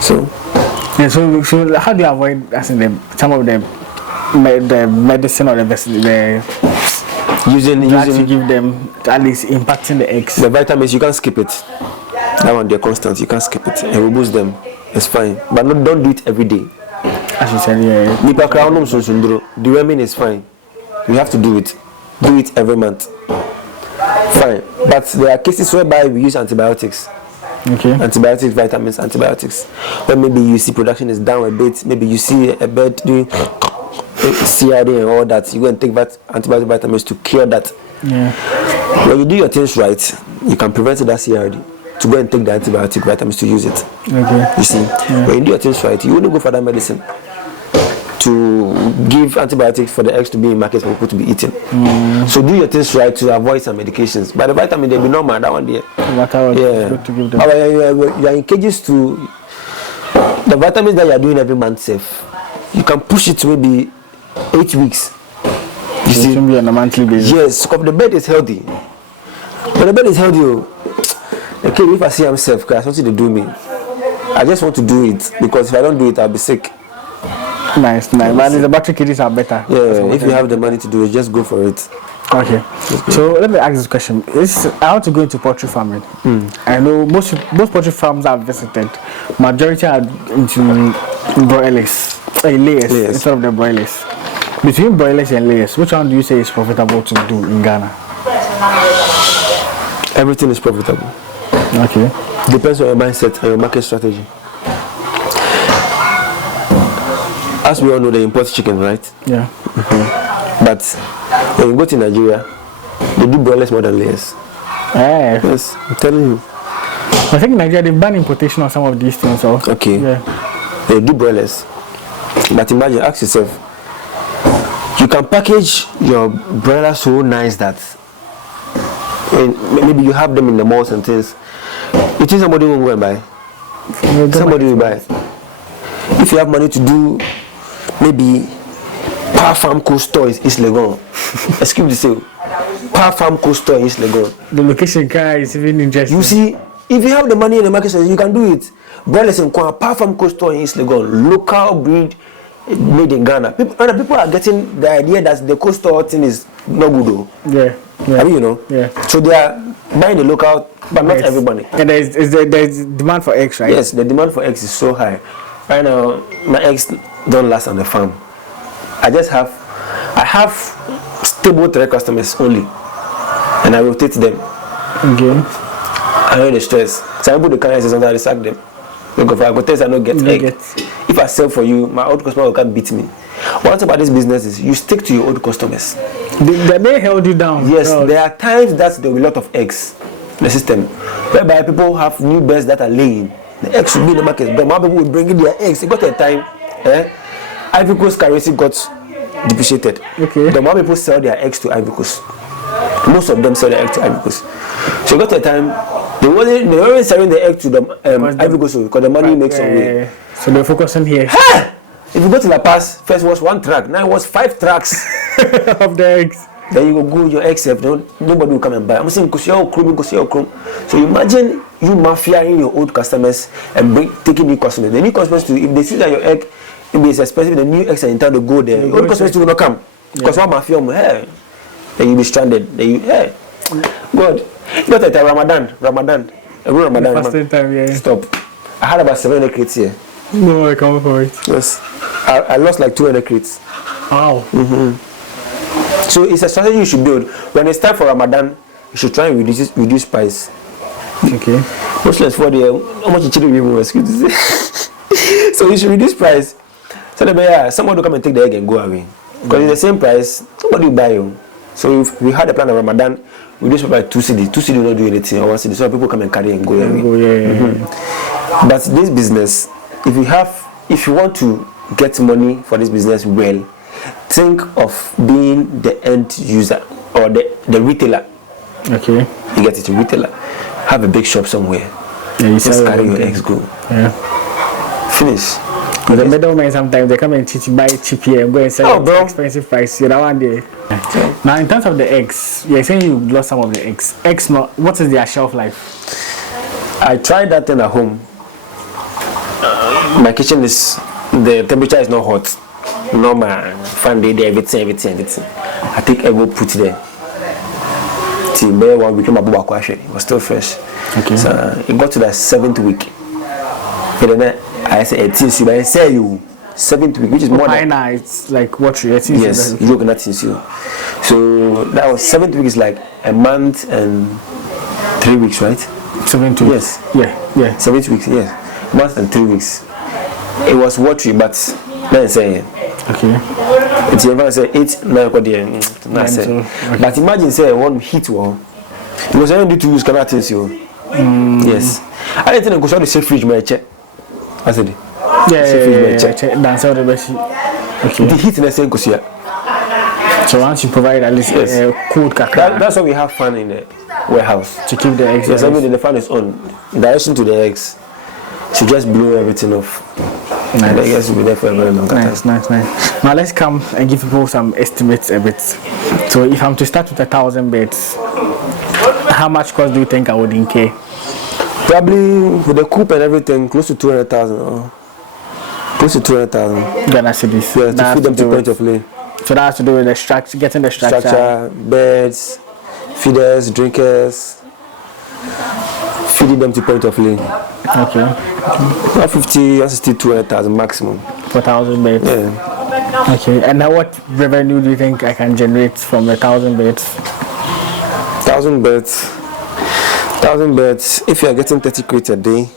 So. Yeah. So how do you avoid some of the medicine or the using to give them at least impacting the eggs? The vitamins you can't skip it. That one they're constant. You can't skip it. It will boost them. It's fine, but don't do it every day. As you said, yeah. The women is fine. You have to do it. Do it every month. Fine, but there are cases whereby we use antibiotics. Okay. Antibiotics, vitamins, antibiotics. When maybe you see production is down a bit, maybe you see a bird doing CRD and all that, you go and take antibiotic vitamins to cure that. Yeah. When you do your things right, you can prevent that CRD. To go and take the antibiotic vitamins to use it. Okay. You see, when you do your things right, you only go for that medicine to give antibiotics for the eggs to be in market for people to be eating. So do your things right to avoid some medications. But the vitamin they be normal, that one there. Good to give them. You are in cages to the vitamins that you are doing every month safe. You can push it to maybe 8 weeks. You see, it should be on a monthly basis. Yes, because the bed is healthy. When the bed is healthy, okay, if I see myself, because something to do me, I just want to do it because if I don't do it, I'll be sick. Nice. But the battery kiddies are better. Yeah, if you have the money to do it, just go for it. Okay. So let me ask this question. I want to go into poultry farming. I know most poultry farms I've visited, majority are into broilers, layers instead of the broilers. Between broilers and layers, which one do you say is profitable to do in Ghana? Everything is profitable. Okay. Depends on your mindset and your market strategy. As we all know, they import chicken, right? Yeah. But when you go to Nigeria, they do broilers more than layers. Yes, I'm telling you. I think Nigeria, they've banned importation of some of these things also. Okay. Yeah. They do broilers. But imagine, ask yourself, you can package your broiler so nice that maybe you have them in the malls and things. You think somebody will go and buy? Somebody will buy. If you have money to do maybe Power Farm Cold Store in East Legon. Excuse me to say, Power Farm Cold Store in East Legon. The location is even interesting. You see, if you have the money in the market, you can do it. Broilers in Power Farm Cold Store in East Legon, local breed made in Ghana. People are getting the idea that the cold store thing is not good though. Yeah. I mean, you know. Yeah. So they are buying the local, but not everybody. And there's demand for eggs, right? Yes, the demand for eggs is so high. Right now, my eggs don't last on the farm. I have stable 3 customers only, and I rotate them. Okay. I know the stress. Some people they can't say sometimes I sack them. Because if I go test, I don't get egg. If I sell for you, my old customer can't beat me. One thing about this business is you stick to your old customers. They held you down. Yes, there are times that there will be a lot of eggs in the system, whereby people have new birds that are laying. The eggs should be in the market. The more people will bring in their eggs. It got a time. Ivory Coast currency got depreciated. Okay. The more people sell their eggs to Ivory Coast, most of them sell their eggs to Ivory Coast. So it got a time. They weren't selling the egg to the Ivory Coast because the money makes some way. So they're focusing here. If you go to La Paz, first was 1 truck, now it was 5 trucks of the eggs. Then you go your eggs, nobody will come and buy. I'm saying, so imagine you mafiaing your old customers and taking new customers. The new customers too, if they see that your egg, if it's expensive, the new eggs are in town to go there. Old customers too will not come because one mafia, hey, then you be stranded. Then you, hey, God, not at Ramadan, every Ramadan. Time, yeah. Stop. I had about 700 crates here. No, I come for it. Yes, I lost like 200 crates. Wow. So it's a strategy you should build. When it's time for Ramadan, you should try and reduce price. Okay. Mostly for the how much you so you should reduce price. So that someone will come and take the egg and go away. Because it's the same price, somebody will buy you. So if we had a plan of Ramadan, we reduce by 2 cedi. 2 cedi will not do anything, or 1 cedi. So people come and carry and go away. But this business, if you want to get money for this business well, think of being the end user or the retailer. Okay. You get it, a retailer. Have a big shop somewhere. Yeah, you just carry your eggs, go. Yeah. Finish. The middlemen sometimes they come and cheat, buy it cheap here and go and sell it at expensive price. You know, one day. Now, in terms of the eggs, you're saying you lost some of the eggs. Eggs, not what is their shelf life? I tried that thing at home. My kitchen the temperature is not hot. Normal, fan day, everything. I take egg, put there. Till 1 week, my baba it was still fresh. Okay. So it got to the 7th week. But then I said, I say you 7th week, which is more than. It's like what you Yes, you look at you. So that was 7th week is like a month and 3 weeks, right? 7 weeks. Yes. Yeah. 7 weeks, yes. Month and 3 weeks. It was watery, but then say. Okay. It's even say 8, 9 o'clock there. Okay. But imagine say one heat one. Because I don't need to use cannot tell you. Yes. I didn't think I go to the safe fridge my check. I said. Yeah. That's how the best. Okay. The heat in the same here. So once you provide at least a cold kakra. That's why we have fan in the warehouse. To keep the eggs. Yes, everything the fan is on. Direction to the eggs. So just blow everything off. Nice. The eggs will be there for a very long time. Nice. Now let's come and give people some estimates a bit. So if I'm to start with 1,000 beds, how much cost do you think I would incur? Probably with the coop and everything, close to 200,000. Close to 200,000. Ghana cedis. Yeah, to feed them to point of lay. So that has to do with the structure, getting the structure. Beds, feeders, drinkers, feeding them to point of lay. Okay. 150, 160, 200,000 maximum. 4,000 beds. Yeah. Okay. And now what revenue do you think I can generate from 1,000 beds? 1,000 beds. 1,000 beds. If you are getting 30 crates a day,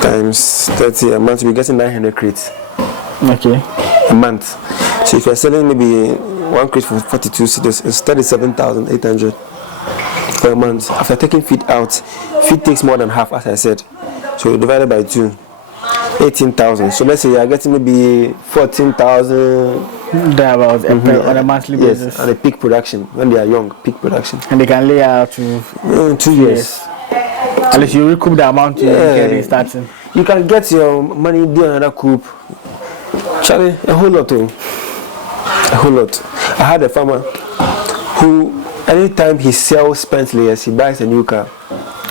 times 30 a month, you're getting 900 crates. Okay. A month. So if you're selling maybe 1 crate for 42 cedis, it's 37,800 per month. After taking feed out, feed takes more than half, as I said. So divided by 2, 18,000. So let's say you are getting maybe 14,000. Thereabout on a monthly basis. Yes, on a peak production when they are young, peak production. And they can lay out to 2 years. At least you recoup the amount you get starting. You can get your money, do another Coop. Charlie, a whole lot too. A whole lot. I had a farmer who, anytime he sells spent layers, he buys a new car.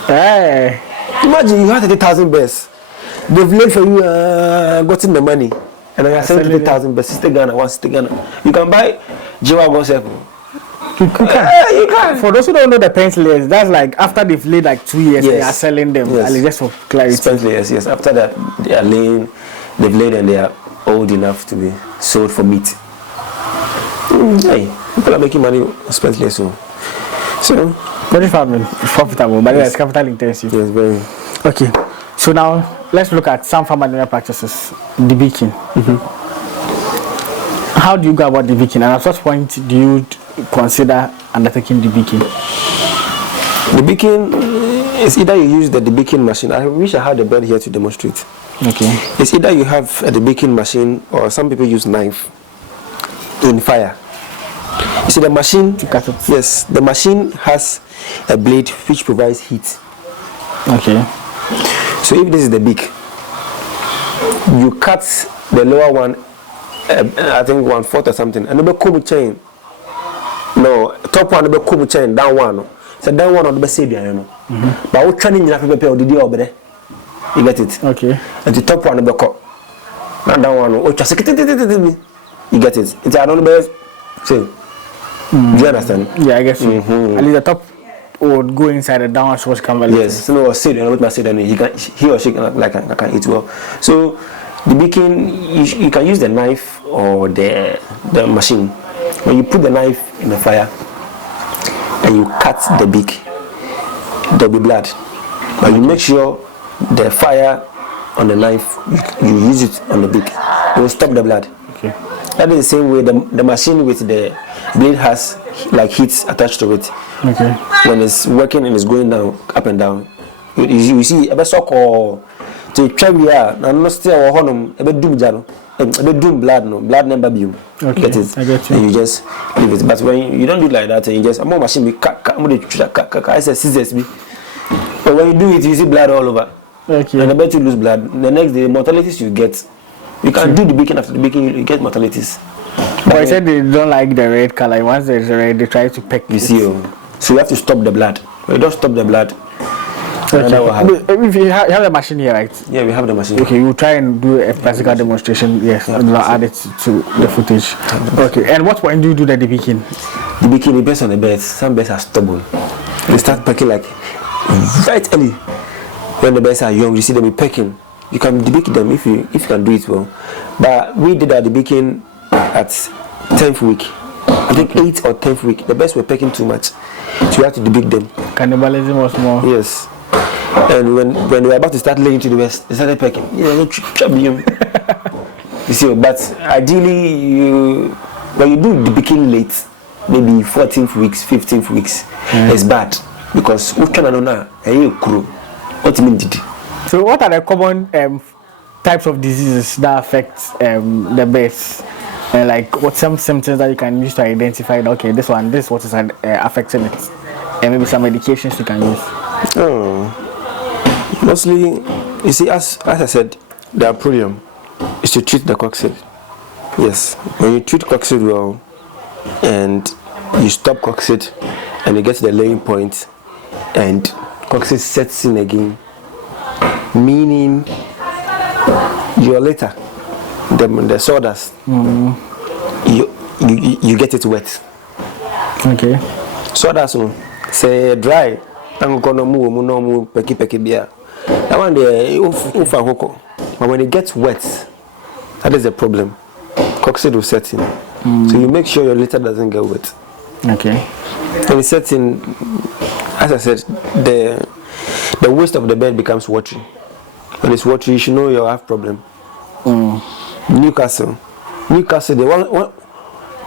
Hey. Imagine you have 30,000 bears. They've laid for you, gotten the money. And I have 70,000 bears. Sister Ghana, one Sister Ghana. You can buy J-Wagon 7. You can. You can. For those who don't know the pens layers, that's like after they've laid like 2 years, they are selling them. Yes. Just for clarity. Spent layers, yes. After that, they are laying, they've laid and they are old enough to be sold for meat. Hey, people are making money on spent layers. So, very farming is profitable, but it's capital intensive. Yes, very. Okay, so now let's look at some farm management practices. The beaking. How do you go about the beaking, and at what point do you consider undertaking the beaking? The beaking is either you use the beaking machine. I wish I had a bird here to demonstrate. Okay. It's either you have a debaking machine or some people use knife in fire. You see the machine? Yes, the machine has a blade which provides heat. Okay. So if this is the beak, you cut the lower one, I think 1/4 or something, and the Coop chain. No, top one the Coop chain, down one. So down one on the best you know. But what training you have to prepare the over there? You get it? Okay. And the top one of the cup. Not that one. Oh, just you get it? It's I don't know. Say. Do you understand? Yeah, I guess so. At least the top would go inside the down supposed to come back. Yes, so no, sit and with my sit and he or she can eat well. So the baking you can use the knife or the machine. When you put the knife in the fire and you cut the beak, there'll be blood. But you make sure the fire on the knife you use it on the beak. It will stop the blood. Okay. That is the same way the machine with the blade has like heat attached to it. Okay. When it's working and it's going down, up and down, you see a so called to trivia and not still a honum, a bit doom jano, a bit doom blood, no blood number beam. Okay. Get it? I get you. And you just leave it. But when you don't do it like that, and you just a more machine be cut, I say scissors be. But when you do it, you see blood all over. Okay. And I bet you lose blood. The next day, mortalities you get. You can do the baking after the baking, you get mortalities. But I said they don't like the red color. Once there's red, they try to peck. You see, so you have to stop the blood. When you don't stop the blood, okay. If you have the machine here, right? Yeah, we have the machine. Okay, we'll try and do a practical demonstration. Yes, and we'll add it to the footage. Okay, and what point do you do the baking? The baking depends on the birds. Some birds are stubborn. They start pecking like right early. When the birds are young, you see them be pecking. You can debake them if you can do it well. But we did our debaking at 10th week. I think 8th or 10th week. The birds were pecking too much, so you have to debake them. Cannibalism was more. Yes. And when they were about to start laying to the west, they started pecking. You see, but ideally, when you do the baking late, maybe 14th weeks, 15th weeks, it's bad because what So, what are the common types of diseases that affect the birds? And like, what some symptoms that you can use to identify? Okay, this is what is affecting it, and maybe some medications you can use. Mostly, you see, as I said, the appropriate is to treat the coccyx. Yes, when you treat coccyx well, and you stop coccyx, and you get to the laying point, and coccyx sets in again, meaning your litter, the sawdust, you get it wet. Okay. Sawdust, say dry. That one but when it gets wet, that is the problem. Coccyx will set in. So you make sure your litter doesn't get wet. Okay. When it sets in, as I said, the waist of the bed becomes watery. When it's watery, you should know you have problem. Newcastle, they want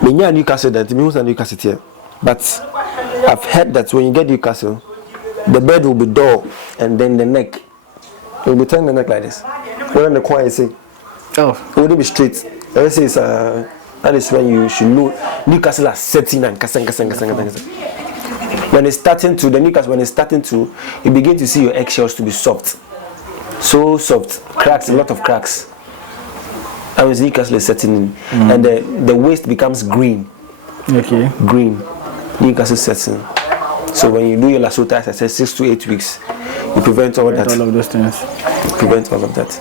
Newcastle that means Newcastle here. But I've heard that when you get Newcastle, the bed will be dull, and then the neck will be turning the neck like this. When the choir say, it will be straight. I say that is when you should know Newcastle are setting and casting. When it's starting to you begin to see your eggshells to be soft, so soft, cracks, a lot of cracks. That was Newcastle is setting in, and the waist becomes green. Okay. Green. Newcastle sets in. So when you do your lasso test, I said 6 to 8 weeks, you prevent all that. All of those things. Prevent all of that.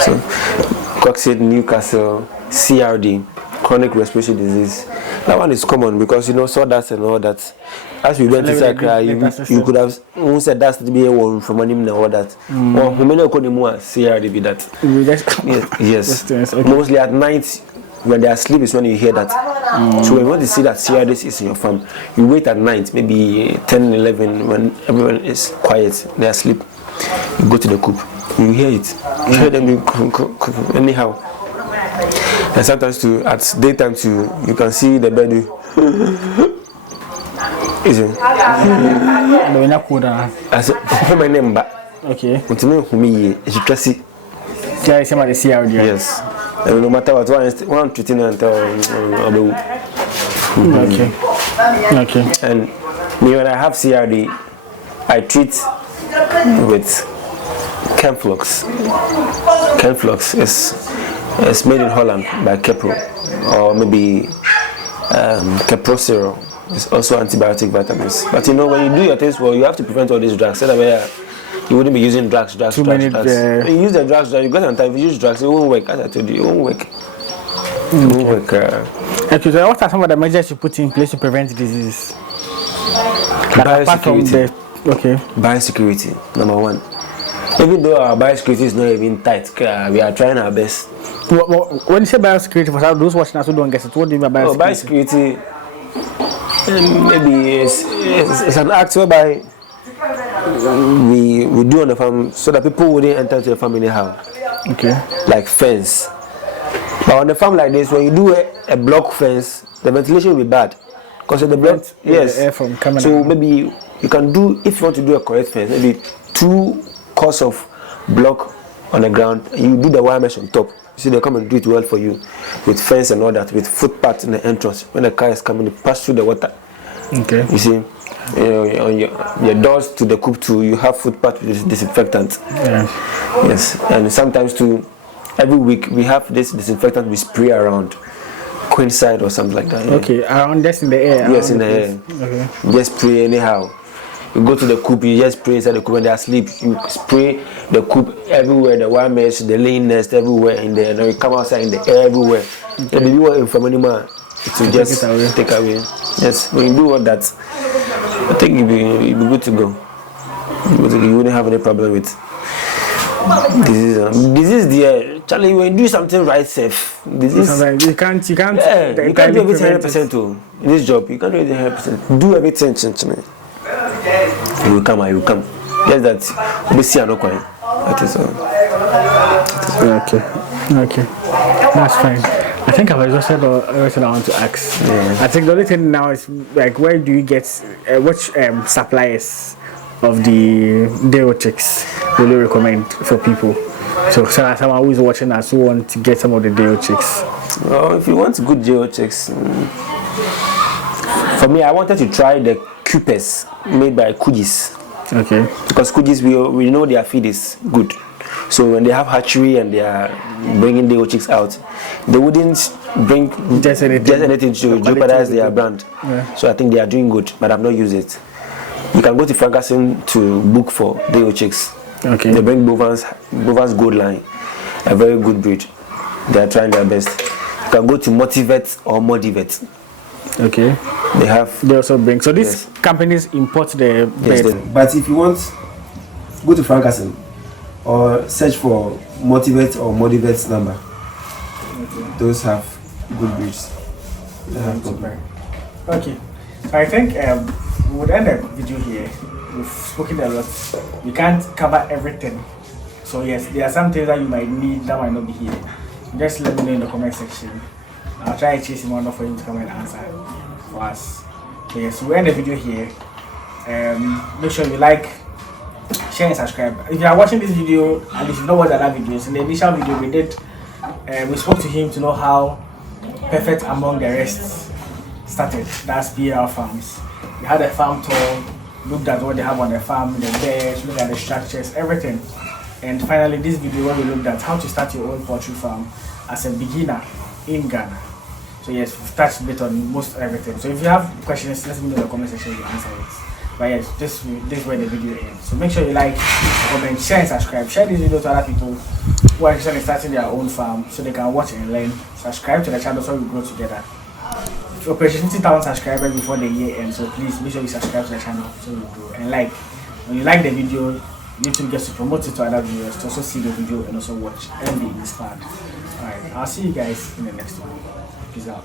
So, coccyx, Newcastle, CRD, chronic respiratory disease. That one is common because sawdust and all that. As we went inside, you could have said that's to be a one from an all that. Or who may not call him CRD be that. Yes. Okay. Mostly at night. When they are asleep is when you hear that. So when you want to see that CRDs is in your farm, you wait at night, maybe 10, 11, when everyone is quiet, they are asleep. You go to the coop, you hear it. You hear them anyhow. And sometimes at daytime too, you can see the bed. Is it? I said, my name back. Okay. What's the name for me? Is it Tracy? Yeah, it's about the CRD. Yes. And no matter what, one treating until Okay. And me, when I have CRD, I treat with Chemflux. Chemflux is made in Holland by Kepro, or maybe Keproserol. It's also antibiotic vitamins. But you know, when you do your things well, you have to prevent all these drugs. So that way, you wouldn't be using drugs. Too many, When you use the drugs, you got some time. If you use drugs, it won't work. As I told you, it won't work. It won't work. Okay, so what are some of the measures you put in place to prevent diseases? Apart from Biosecurity. okay. Biosecurity, number one. Even though our biosecurity is not even tight, we are trying our best. When you say biosecurity, for those watching us who don't get it, what do you mean by biosecurity? Maybe it's an act whereby we do on the farm so that people wouldn't enter to the farm anyhow. Okay. Like fence. But on the farm like this, when you do a block fence, the ventilation will be bad. Because of the block, yes. Air from coming so out. maybe you can do, if you want to do a correct fence, maybe 2 course of block on the ground, you do the wire mesh on top. You see, they come and do it well for you with fence and all that, with footpath in the entrance. When the car is coming, it pass through the water. Okay. You see, on your doors to the coop too, you have footpath with disinfectant. Yeah. Yes, and sometimes too, every week we have this disinfectant we spray around, coincide or something like that. Yeah. Okay, around just in the air. Yes, in the air. Okay. Just spray anyhow. You go to the coop, you just spray inside the coop when they are asleep. You spray the coop everywhere, the wire mesh, the laying nest everywhere in there, and then you come outside in the air everywhere. Okay. The baby won't from anymore. It will just take away. Yes, when you do all that, I think you'll be good to go. You wouldn't have any problem with disease. Disease there, Charlie, when you do something right, safe. Disease. You can't. Yeah, you can't do everything 100% too. In this job, you can't do everything 100%. Do everything, Charlie. You will come. Just that we see no coin. That is all. Okay. That's fine. I think I've exhausted everything I want to ask. Yeah. I think the only thing now is like, where do you get which suppliers of the day chicks will you recommend for people? So someone who is watching us who want to get some of the day chicks. Well, if you want good day chicks, for me, I wanted to try the Coopers made by Coogis. Okay. Because Coogis, we know their feed is good. So when they have hatchery and they are bringing the chicks out, they wouldn't bring just anything to jeopardize their brand. Yeah. So I think they are doing good, but I've not used it. You can go to Frankerson to book for day chicks. Okay. They bring Bovan's Gold Line, a very good breed. They are trying their best. You can go to Motivet or Modivet. Okay. They also bring. So these companies import the birds. But if you want, go to Frankerson or search for Motivet or Modivet's number. Okay. Those have good breeds. They have good breed. Okay. So I think we would end the video here. We've spoken a lot. We can't cover everything. So yes, there are some things that you might need that might not be here. Just let me know in the comment section. I'll try to chase him on for him to come and answer for us. So yes, we'll end the video here. Make sure you like, share and subscribe. If you are watching this video and if you know what the other videos, in the initial video we did, we spoke to him to know how Perfect Among the Rest started. That's PAR Farms. We had a farm tour, looked at what they have on the farm, the birds, looked at the structures, everything. And finally this video where we looked at how to start your own poultry farm as a beginner in Ghana. So yes, we've touched a bit on most everything. So if you have questions, let me know in the comment section, we'll answer it. But yes, this is where the video ends. So make sure you like, comment, share and subscribe. Share this video to other people who are interested in starting their own farm so they can watch and learn. Subscribe to the channel so we grow together. Operation 50,000 subscribers before the year ends, so please make sure you subscribe to the channel so we grow. And like, when you like the video, YouTube gets to promote it to other viewers to also see the video and also watch and be inspired. Alright, I'll see you guys in the next one. Peace out.